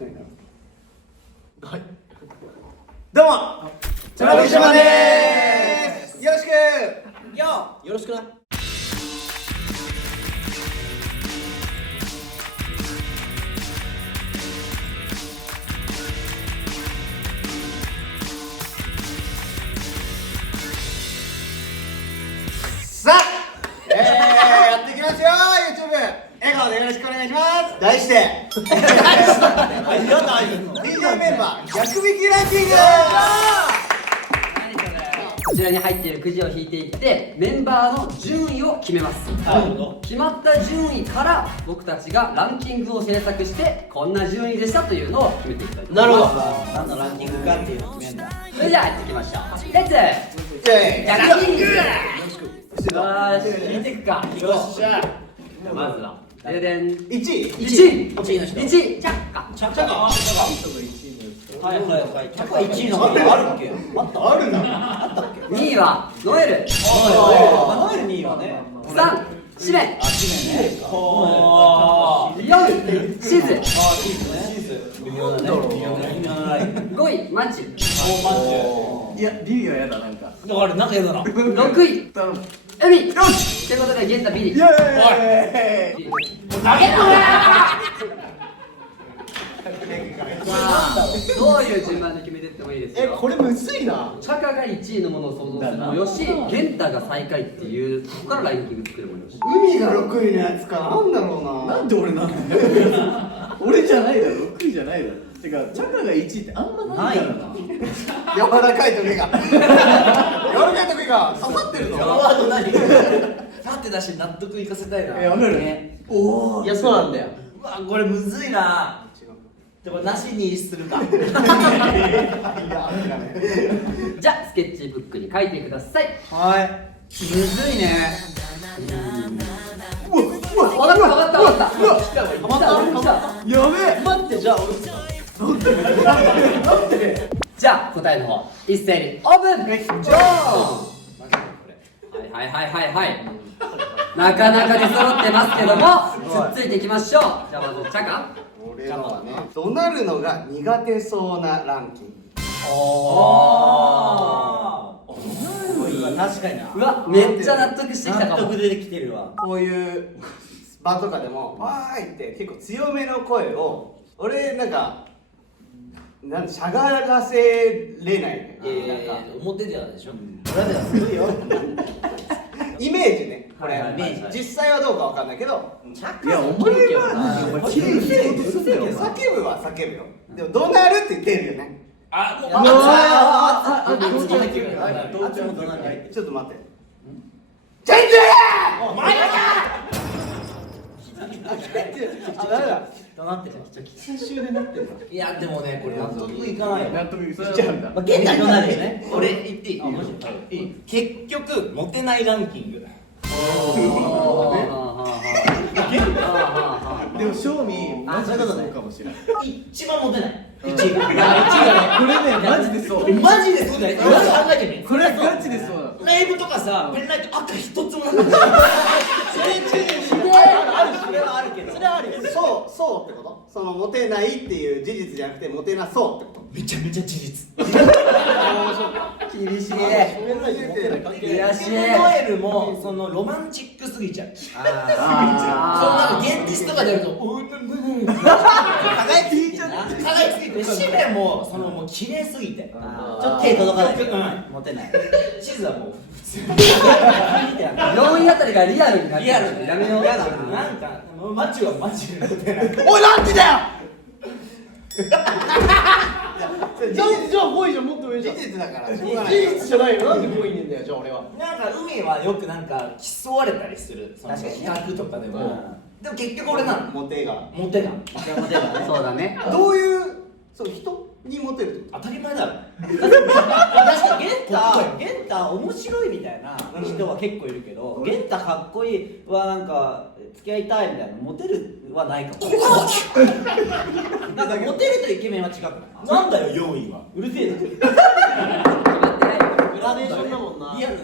はい。どうも、トラブル島でーす。よろしく。よろしくな。さあ、やっていきますよ、YouTube。笑顔でよろしくお願いします。題して、DJ メンバー逆引きランキング。こちらに入っているくじを引いていってメンバーの順位を決めます。決まった順位から僕たちがランキングを制作してこんな順位でしたというのを決めていきたいと思います。なるほど。何のランキングかっていうのを決めんだ。それではやっていきましょう。レッツランキング。よし、引いていくか。よっしゃ。まずはででん1位。 1位1位の人。 1位チャッカチャカ。はいはいはい。チャカ1位の方あるっけ？あるんだ。 2位はノエル、ノエル2位はね。 3シメ、シメね。4位シズ、シーズ。微妙だね。微妙だね。5位マッチ、いや、リリーはやだ、なんか。あれなんかやだな。6位頼む。エミ。よしということでゲンタビリ。イエーイ。どういう順番で決めてってもいいですよ。これむずいな。チャカが1位のものを想像するもよし、ゲンタが最下位っていうそこからランキング作るもよし。海が6位のやつかなんだろうな。なんで俺なんだよ。俺じゃないだろ、6位じゃないだろ。てか、チャカが1位ってあんまないからな。柔らかい時が柔らかい時が刺さってるの。ワード何？さてだし納得いかせたいな。わかるね。おー。いやそうなんだよ。うわこれむずいな。でもなしにするか。いやじゃあスケッチブックに書いてください。はい。むずいね。わかったわかったわかった。来た。やべえ。待ってじゃあじゃあ答えの方一斉にオープン。ジョーン。はいはいはいはい。なかなか出揃ってますけども、つっついていきましょう。じゃあまずチャカ。俺らはね、怒鳴るのが苦手そうなランキング。確かにな。うわ、めっちゃ納得してきたかも。納得出てきてるわ。こういう場とかでも「わーい!」って結構強めの声を俺なんかしゃがらせれないね。なんか表ではでしょ。裏ではすごいよ。イメージね、これはいはいはい実際はどうかわかんないけど、いや、お前は綺麗に仕事すんだよ。叫ぶは叫ぶよ。でも怒鳴るって言ってるよね。あ、もうどっちちもどなり入ってる。ちょっと待って。チェンジお前だどなってる。先週でなってる。いやでもねこれ納得いかないよ。納得いっちゃうんだ。まあ現代どなりよね。俺言っていい？結局モテないランキング。でも、正味、マジでそうかもしれない。一番モテない。1位。これね、マジでそう。マジでそうだよ。今考えてみ。これガチでそうなの。ライブとかさ、ペンライト赤一つもなかった。それはあるけど。それはあるよ。そうってこと？そのモテないっていう事実じゃなくてモテなそうってこと？めちゃめちゃ事実。厳しい。悔しい。ノエルもそのロマンチックすぎちゃう。そのなんか現実とかでやると輝きすぎて輝きすぎてシメもそのもう綺麗すぎてちょっと手届かない。モテない。地図はもう普通。4位あたりがリアルになってリアルでやめよう。なんかマチはマチでモテない。おいなんでだよ。じゃあ5位じゃもっと上じゃん。事実だからしょう事がない。実じゃないよ。なんで5位にいんだよ、じゃあ俺は。なんか海はよくなんか競われたりする。確かに企画とかでも。でも結局俺なの。モテがモテない。そうだね。どういう人にモテるってこ当たり前だろ。確かにゲンタ面白いみたいな人は結構いるけど、ゲンタかっこいいはなんか付き合いたいみたいなモテるはないかも。なんかモテるとイケメンは違くない？なんだよ4位は。うるせえな。決まってないよ。ラデーションだもんな。リアルな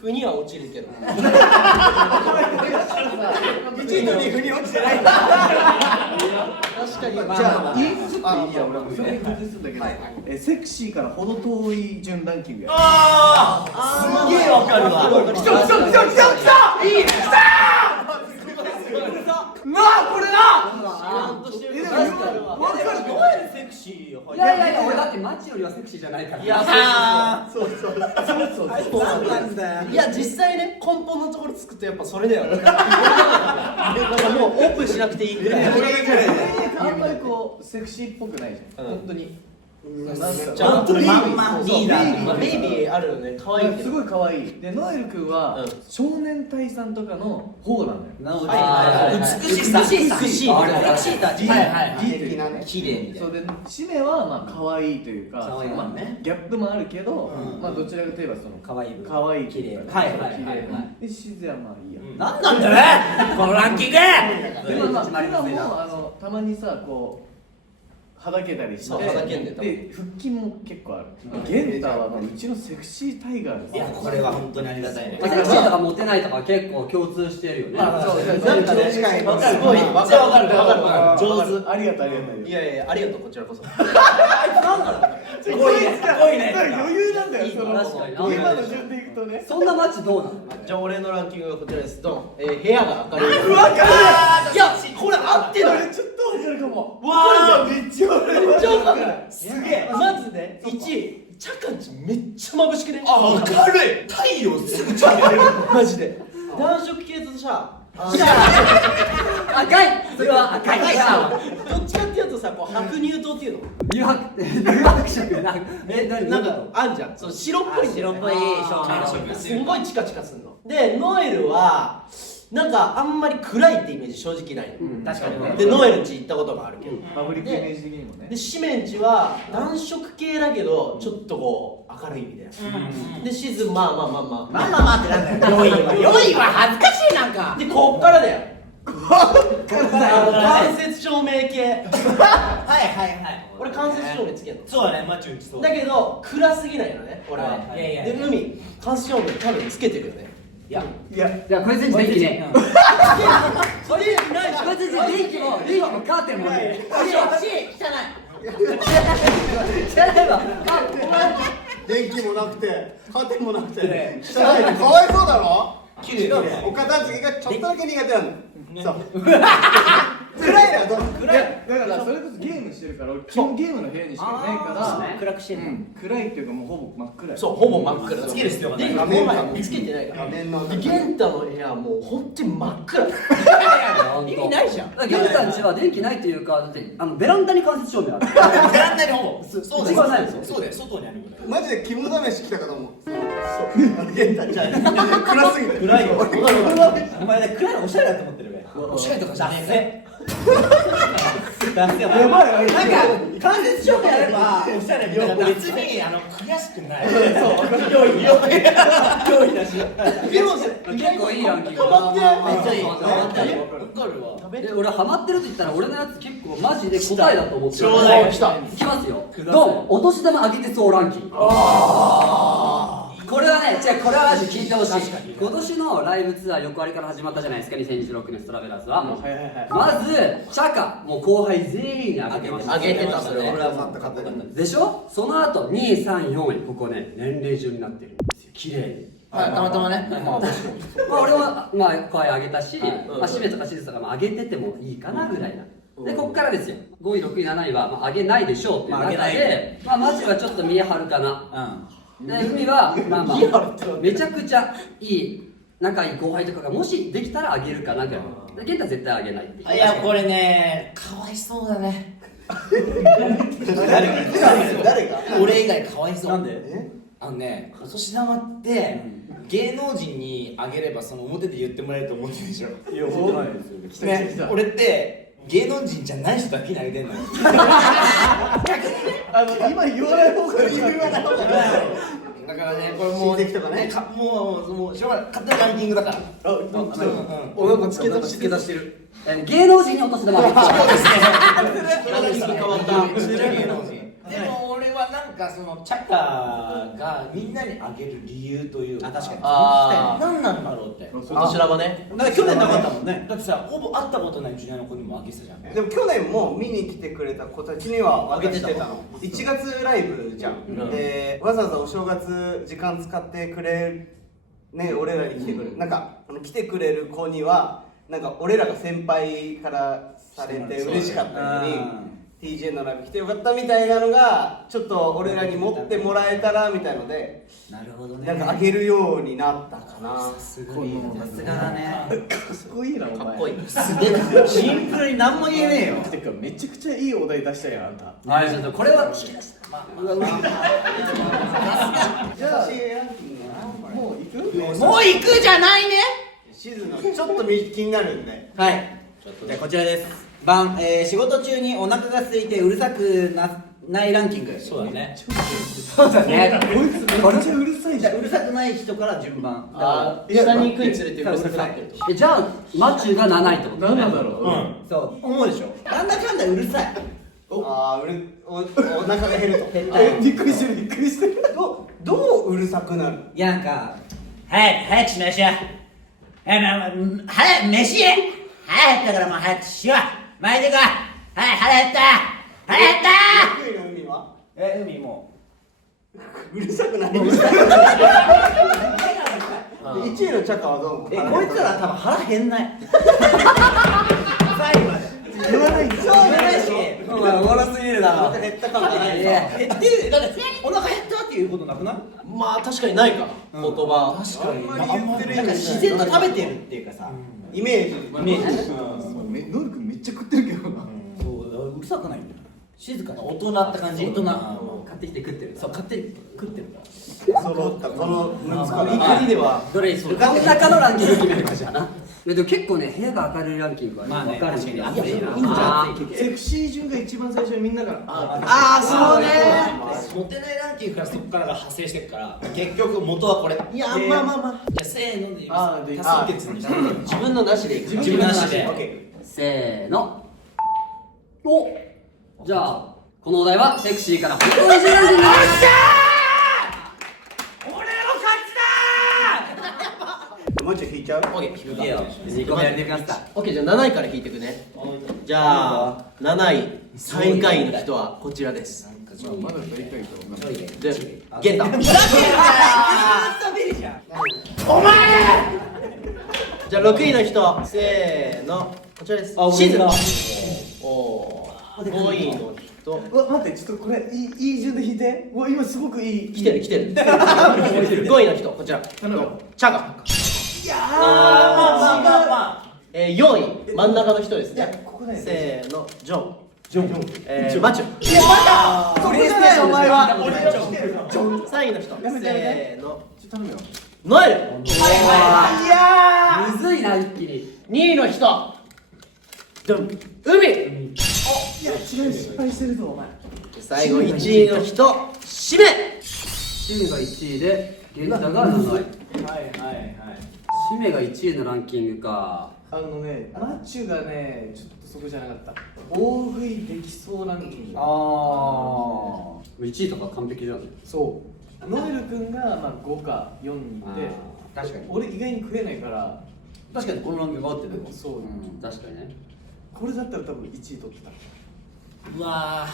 腑には落ちるけど。1位と2位腑に落ちてない。確かに。じゃあ、ちょっといいや、俺それ崩すんだけど、セクシーからほど遠い順ランキングや。すげえわかるわ。来たいい来たなあ、これなセクシーよ。いやいやいや、俺だってマッチよりはセクシーじゃないから。いや、そうなんだよ。いや実際ね根本のところつくとやっぱそれだよね。なんかもうオープンしなくていいぐらい。あんまりこうセクシーっぽくないじゃん、本当に。ちゃんとリまんまリーダーベイビーあるよね。可愛いけど。すごい可愛い。で、ノエル君は少年隊さんとかの方なんだよ。美しさ、美しさ美しい、あれ美しいたち、はい美的なね。綺麗みたいそうで、シメはまあ可愛いというか、可愛いもんねまあギャップもあるけど、うんまあどちらかといえばその可愛い部分可愛い綺麗というかはいはい綺麗はいはいで、シズはまあいいや。な。なんなんだよね、このランキング。でもまあ今もたまにさこうはだけたりして、そうはだけんでたで腹筋も結構ある。ゲンタはまあうちのセクシータイガーです。いや、これは本当にありがたいね。セクシーとかモテないとか結構共通してるよね。そうなんかね近い。わかる。すごいわかるわかるわかるわかる。上手。ありがとうありがとう。いやいやありがとうこちらこそ。すごいね、すごいね。余裕なんだよ。その確かに今の順でいくとね。そんなマッチどうなの？じゃあ俺のランキングがこちらです。ドン。部屋が明るい。わかる。いやこれ合ってる。俺ちょっとわかるかも。わめっちゃわかる。めっちゃわかる。すげえ。まずね1位チャカンチめっちゃ眩しくね。明るい。太陽すぐ近くにいる。マジで。暖色系とさ。赤い。それは赤い。どっちかっていうとさこう白乳糖っていうの誘白色なんかなんかあんじゃんその白っぽい白っぽい照明すんごいチカチカすんのでノエルはなんかあんまり暗いってイメージ正直ないの、確かにね。でノエルんち行ったこともあるけど、パブリックイメージ的にもねで。シメンチは暖色系だけどちょっとこう明るいみたいな、でシズまあってなんだよ4位は恥ずかしいなんかでこっからだよ間接照明系はいはいはい。俺間接照明つけんのそうだね、マッチュンちそう。だけど暗すぎないのね俺は、はいいやいやで海間接照明多分つけてるよねいや、いやじゃあこれ全部電気ね。それないこれ全部電気もカーテンもね。じゃないわ。電気もなくてカーテンもなくて汚いねかわいそうだろ綺麗ね。お片付けがちょっとだけ苦手なのそう暗いなどんだからそれこそゲームしてるから俺基本ゲームの部屋にしかいないから暗くしてんの、暗いっていうかもうほぼ真っ暗い。そうほぼ真っ暗つける必要がないで画面がつけてないから画面のでゲンタの部屋はもう本当に真っ暗意味ないじゃんゲンタんちは電気ないっていうか、だってベランダに間接照明ある。ベランダにほぼ。そうだ違うないですよそうだよ、外にあるぐらい。マジで肝試し来たかと思うゲンタちゃん暗すぎて暗いよ。お前ね、暗いのおしゃれだと思ってるべ。おしゃれとかじゃねえ。ダセ。やばい。なんか間接照明やればおしゃれみたいな。別に悔しくない。そう。良いだし。でも結構いいランキング。ハマってめっちゃいい。ハマってる。わかるわ。で俺ハマってるって言ったら俺のやつ結構マジで答えだと思ってる。ちょうだい来た。いきますよ。ドン。お年玉あげてそうランキング。これはね、これはマジ聞いてほしい。今年のライブツアー横ありから始まったじゃないですか、2016年ストラベラーズは。まずチャカ、もう後輩全員にあげてました。あげてたそれは俺はファンと勝手にでしょ。その後2位3位4位、ここね年齢順になってるんですよ、綺麗に。たまたまね。まあ俺はまあ声上げたし、まあシメとかシズとかも上げててもいいかなぐらいな。でこっからですよ。5位6位7位はまあ上げないでしょうっていう中で、まあマジはちょっと見え張るかな。で海はまあまあめちゃくちゃいい仲いい後輩とかがもしできたらあげるかなぐらい。で健太絶対あげないっていう。いや、これね、かわいそうだね。誰が俺以外かわいそう。なんで？ね、お年玉って芸能人にあげればその表で言ってもらえると思ってるでしょ。いや思ってないですよ。ね、俺って芸能人じゃない人だけにあげてんのよ。今言わない方がいい。だからね、これもう親戚とかねもうしょうがない、勝手なランキングだから。おなんか付け出してる芸能人にお年玉あげてそう。そうですね。ランキング変わった。芸能人。でも俺はなんかそのチャカがみんなにあげる理由というか、確かに何なんだろうって。お年玉ね。だから去年なかったもんね。だってさ、ほぼ会ったことないジュニアの子にもあげてたじゃん。でも去年も見に来てくれた子たちには渡してたの。1月ライブじゃん。でわざわざお正月時間使ってくれね、俺らに来てくれる。なんか来てくれる子にはなんか俺らが先輩からされて嬉しかったのに。TJ のライブ来てよかったみたいなのがちょっと俺らに持ってもらえたらみたいので、なるほどね。なんかあげるようになったかな。さすがだね。かっこいいなお前。かっこいい。シンプルに何も言えねえよ。てかめちゃくちゃいいお題出したやんあんた。はい、ちょっとこれは聞き出した。じゃあもう行く？もう行くじゃないね。シズのちょっと気になるんで。はい。じゃあこちらです。仕事中にお腹が空いてうるさくないランキング。そうだね。そうだね。こいつめっちゃうるさいじゃん。うるさくない人から順番。下に行くにつれてうるさくなってると。じゃあマチュが7位ってことね。何なんだろう。そう思うでしょ。なんだかんだうるさい。お腹が減ると。びっくりしてるびっくりしてる。どううるさくなる？いやなんか早くしなしゃ。早く飯早くだからもう早くしよう。前でか。はい腹減った。腹減った。福井の海は海も。うるさくない。1位のチャカはどう思う？こいつら多分腹減んない。最後まで。言わないんだ。そう言わないし。お前おもろすぎるな。減った感がない。減ってる。だってお腹減ったっていうことなくない？まあ確かにないか。言葉。あんまり言ってるなんか自然と食べてるっていうかさ。イメージ。イメージ。ノル君めっちゃ食ってるけどな。そううるさくないんだよ。静かな大人って感じ。大人。買ってきて食ってる。そう勝手に食ってるから。揃ったこの息子いくりではどれにするか。真ん中のランキング決めるかじゃな。いやでも結構ね部屋が明るいランキングはまあね分かる確かに暑いな。いいんじゃんセクシー順が一番最初にみんながそうね。モテないランキングからそこからが派生してるから結局元はこれ。いやまあまあまあ。じゃあせーので言いあーでます。多数決にして。自分のなしでいく。自分なしで。オッケせーの。お。じゃあこのお題はセクシーから本当にランキング。ー。もうちょい引いちゃう？オッケー引くか。 2個目やってみました。オッケーじゃあ7位から引いていくね。じゃあ7位最下位の人はこちらです。まだ1回とでゲンタ。じゃあ6位の人せーのこちらです。シーズン。おー5位の人。うわ待ってちょっとこれいい順で引いて。うわ今すごくいい。来てる5位の人こちらチャガ。まあ4位真ん中の人ですね。ここだよね。せーのジョンマチュ。プレイステーションお前は。3位の人やめてやめてせーのちょっと頼むよ。ノエル。むずいな一気に。 2位の人ドン海。いや違う失敗してるぞお前。最後1位の人シメ。シメが1位でゲンタが7位。はいはいはい。シメが1位のランキングか。マッチュがねちょっとそこじゃなかった。大食いできそうランキング。1位とか完璧じゃん。そうノエル君がまあ5か4にいて、確かに俺意外に食えないから確かにこのランキング合ってるよ。そう、確かにね。これだったら多分1位取ってた。うわ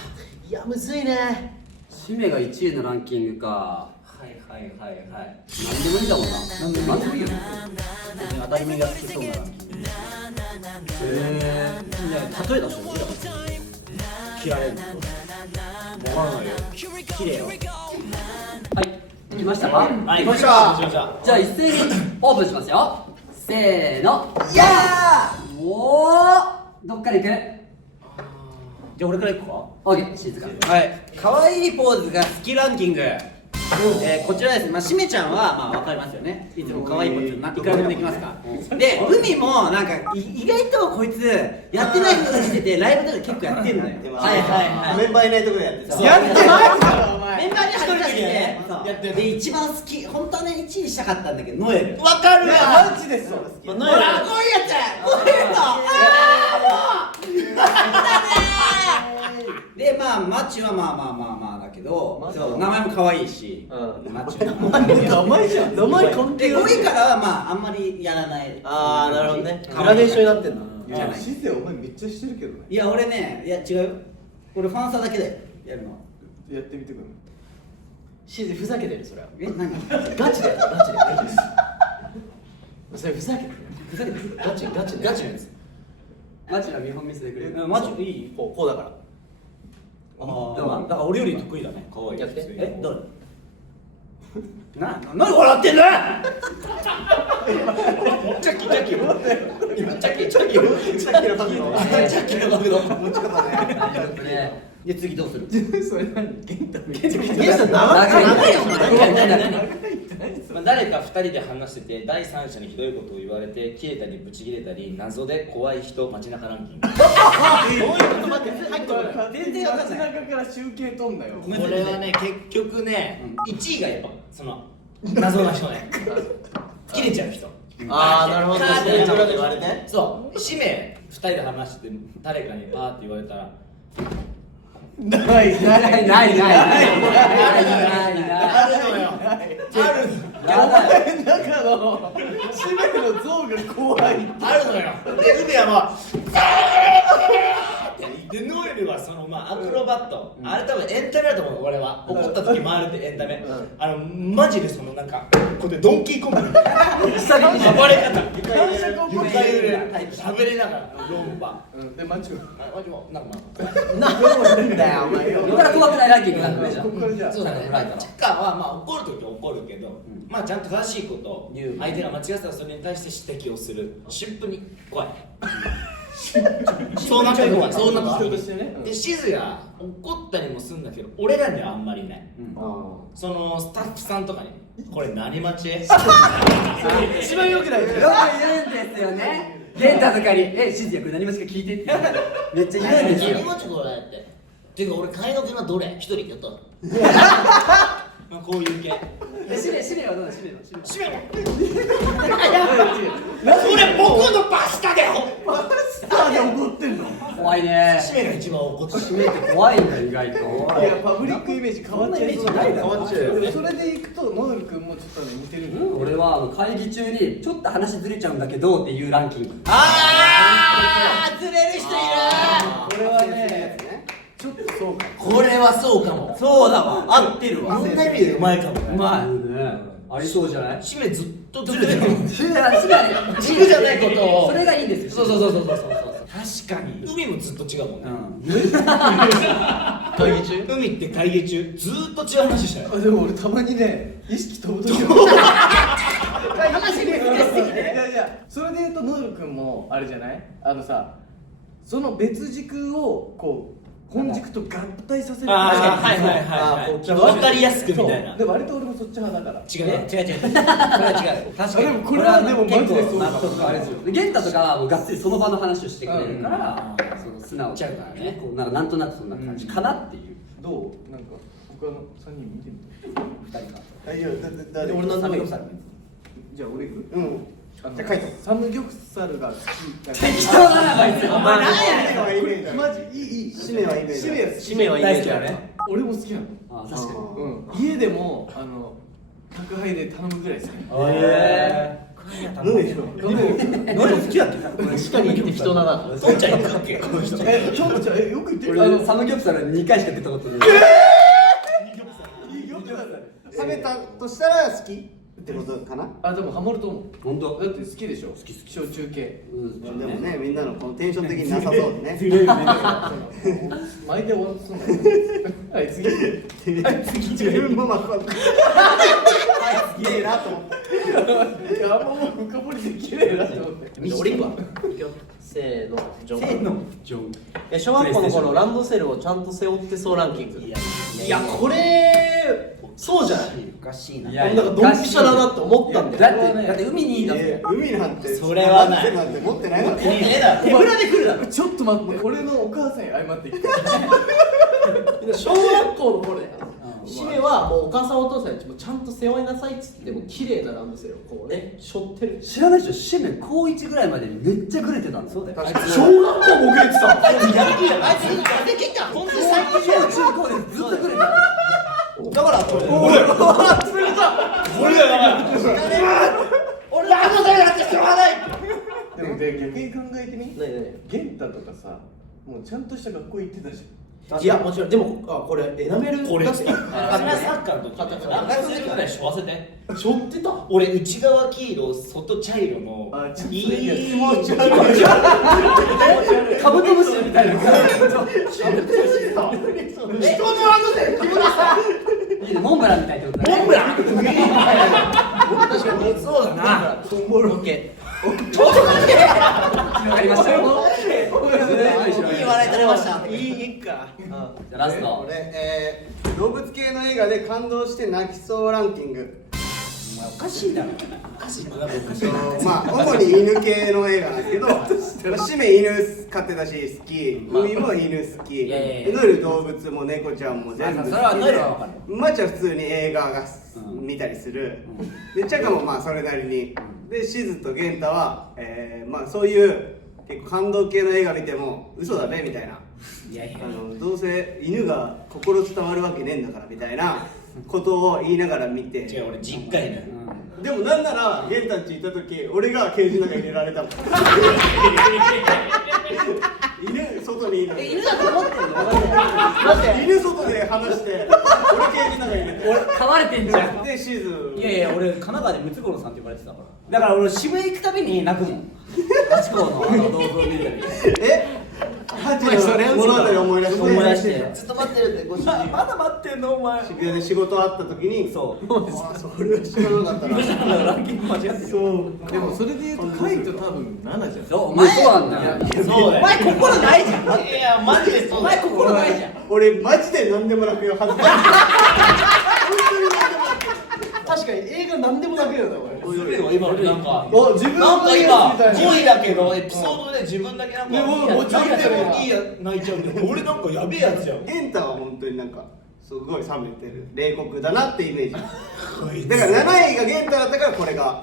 いやむずいね。シメが1位のランキングか。はいはいはいはい。何でもいいだもんな。何でもいいよ。当たり前が好きそうなランキング。例えた人いるよ。切られるの。わかんないよ。綺麗よ。はい。できましたか。はい。よっしゃじゃあ一斉にオープンしますよ。せーの。おー。どっから行く？じゃあ俺からいくか。オーケー。静か。はい。可愛いポーズが好きランキング。こちらですね。まあしめちゃんはまあわかりますよね。いつも可愛いポーズいくらでもできますか。で海もなんか意外とこいつやってないことしててライブとか結構やってるのよ。はいはいはい。メンバーいないところでやってた。やってないからお前。メンバーに一人だけやで。で一番好き本当はね1位にしたかったんだけどノエル。わかるわ。マジでそう。ノエル。こういうやつ。こういうの。ああもう。でまあマッチはまあだけど、そう名前も可愛いし、マッチは名前じゃん名前関で係ない5位からはまああんまりやらないああなるほどねグラデーションになってんだじゃないシゼお前めっちゃしてるけどねいや俺ねいや違うよ俺ファンサだけでやるのやってみてくだシーズふざけてるそれはえ何ガチでガチでそれふざけてるふざけてるガチガチガチのやつマジの見本見せてくれるマジいいこうだからだから俺より得意だね可愛いやってえ誰何笑ってんだチャッキ今チャッキさっきの角度チャッキの角度持ち方ね大丈夫ねで次どうするそれ何ゲンタゲスト長いよまあ誰か2人で話してて第三者にひどいことを言われて切れたりブチ切れたり謎で怖い人街中ランキング全然私なんかから集計取んなよこれはね結局ね1位がやっぱその謎な人ね切れちゃう人ああなるほどカーってちょっと言われてそう氏名2人で話して誰かにパーって言われたらないないないないあるのよあるの中のシメの像が怖いあるのよで海はもうでノエルはそのまあアクロバット、あれ多分エンタメだと思う俺は怒った時回るってエンタメ、マジでそのなんかこうやってドンキーコングみたいな暴れ方床揺れ喋れながらロンバでマチュマジもなんかなんだよお前よここから怖くないランキングなんだねじゃあここからじゃあそうだねチッカーはまあ怒る時は怒るけど、まあちゃんと正しいことを相手が間違ってたらそれに対して指摘をするシンプルに怖いそうなって怖いそうなって人としてねでシズが怒ったりもするんだけど俺らにはあんまりない、そのスタッフさんとかにこれ何待ち一番良くないよく言うんですよねゲンタとかに「シズヤ君何もしか聞いて」ってめっちゃ言うんですよ何待ちこれってていうか俺買い時のどれ一人やったまあこういう系シメはどうだシメシメそれ僕のパスタだよスターで怒ってんの怖いねシメが一番怒ってシメって怖いんだ意外といやパブリックイメージ変わっちゃいそうだ変わっちゃうよでもそれでいくとノエル君もちょっとね似てるんだよ俺は会議中にちょっと話ずれちゃうんだけどっていうランキングあーずれる人いるこれはねちょっとそうかこれはそうかもそうだわ合ってるわこんな意味でうまいかもねうまいありそうじゃないシメずっとずれてるシメは自分じゃないことをそれがいいんですよそう確かに海もずっと違うもんね、会議中海って会議中ずーっと違う話してないあでも俺たまにね意識飛ぶ時話に触れすぎていやそれで言うとノエル君もあれじゃないさその別軸をこう本軸と合体させる分かりやすくみたいなで割と俺もそっち派だから違うこれは違う確かにでもこれはでもマジでそうか納得あれですよでゲンタとかはもうがっつりその場の話をしてくれるからその素直ちゃうからねこうなんとなくそんな感じかなっていうどうなんか他の3人見てみて2人か大丈夫誰俺なんでもいいじゃあ俺行くうんじゃじゃあカイトサムギョプサルが好き適当だなこいつお前何やねんシメはイメージマジいいシメはイメージシメは好き使命はイメージだね俺も好きなのあ確かに家でも宅配で頼むぐらい好き何でしょうノエル好きだっけ確かに適当だな父ちゃん行くっけこの人ちょっとよく言ってる俺サムギョプサル2回しか出たことない食べたとしたら好きってことかなでもハマると思う本当だって好きでしょ好き焼酎系でもねみんなのこのテンション的になさそうでね巻いて終わらすんだはい次自分もまくわすげえなと思っていやあんまもう深掘りできねえなと思って俺行くわせーのジョンジョン小学校の頃ランドセルをちゃんと背負ってそうランキングいやこれそうじゃないおかしいななんかドンピシャだなって思ったんだよだって海にいいだもん海なんてそれはないなんて持ってないわけ手ぶらで来るだろちょっと待って俺のお母さんに謝ってきて小学校の頃だよシメはもうお母さんお父さんにもちゃんと背負いなさいっつっても綺麗なランドセルをこうね背負ってる知らないでしょシメ高1ぐらいまでにめっちゃグレてたんですよ小学校も遅れてたあいつやる気やあいつやってきた本当に最だこれやばい俺らのせいだってしょうがないでも逆に考えてみ。玄太とかさ、もうちゃんとした学校行ってたじいやもちろんでもこれエナメルこれだってサッカーの時何月ぐらいしょわせてしょってた俺内側黄色外茶色のゃん。ちょっといい気持ち悪いカブトムシみたいないいねモンブランみたいってことだねモンブラン確かにそうだなトンボールオッケわかりましたよいい笑い取れましたいいかじゃあラスト俺動物系の映画で感動して泣きそうランキング。おかしいだろまあ主に犬系の映画なんですけど、シメ犬飼ってたし好き、海も犬好き、いやいやいやノエル動物も猫ちゃんも全部好きで、それはノエルは分かるマチは普通に映画が見たりする、でチャカもまあそれなりに、でシズとゲンタは、まあそういう結構感動系の映画見ても嘘だねみたいな、いやいやどうせ犬が心伝わるわけねえんだからみたいなことを言いながら見て、違う俺実家やねでもなんならゲンタんち行った時俺がケージの中に入れられたもん犬外にいる犬だと思ってんの犬外で離して俺ケージの中に入れて飼われてんじゃんでシーズンいやいや俺神奈川でムツゴロウさんって呼ばれてたからだから俺渋谷行くたびに泣くもんハチ公の銅像見るたびにハチの物語を思い出して思い出してずっと待ってるってご主人まだ待ってんのお前渋谷で仕事あった時にそうあそれは知らなかったなランキング間違ってるそうでもそれで言うとカイト多分7じゃん。そうお前そうなんだよそうだお前心ないじゃんいやマジでそうお前心ないじゃん俺マジで何でもなくよ恥ずかしい確かに映画なんでもなくやだ俺。今のなんか自分なんかのや今つみたいな5位だけどエピソードで自分だけなんかでももちろん泣いてもいいや泣いちゃうけど俺なんかやべえやつじゃんゲンタは本当になんかすごい冷めてる冷酷だなってイメージだから7位がゲンタだったからこれが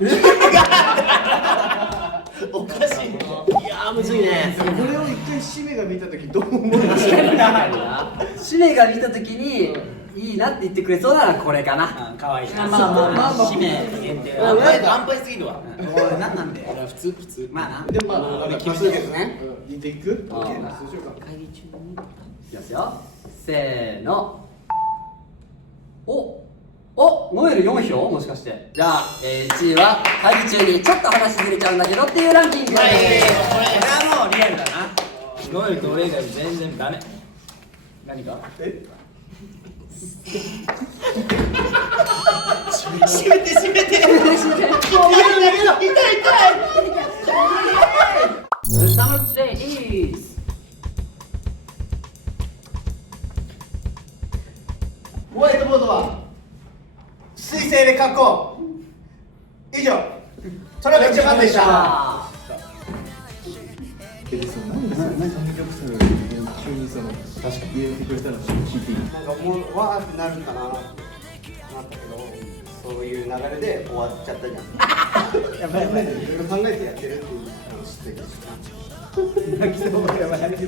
おかしいねいやーむずいねこれを一回シメが見た時どう思うの？シネが見たときにいいなって言ってくれそうならこれかなかわいいなまあまあまあ使命限定安牌すぎるわ俺なんなんで普通まあなでもまあ俺決めたけどね見ていく？あーそうしようか。会議中にいきますよせーのおノエル4票もしかしてじゃあ、1位は会議中にちょっと話ずれちゃうんだけどっていうランキングはいこれはもうリアルだなノエルと俺以外全然ダメ何が閉めてサムトゥデイ is ホワイトボードは水星で書こう以上それが一番でしたでそのなんでそのサムギョプサルの急にその確かに入れてくれたの聞いていい？なんかもうわーってなるかななったけどそういう流れで終わっちゃったじゃんやばいいろいろ考えてやってるっていうのを知ってる泣きそうやばい大丈夫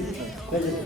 全然いい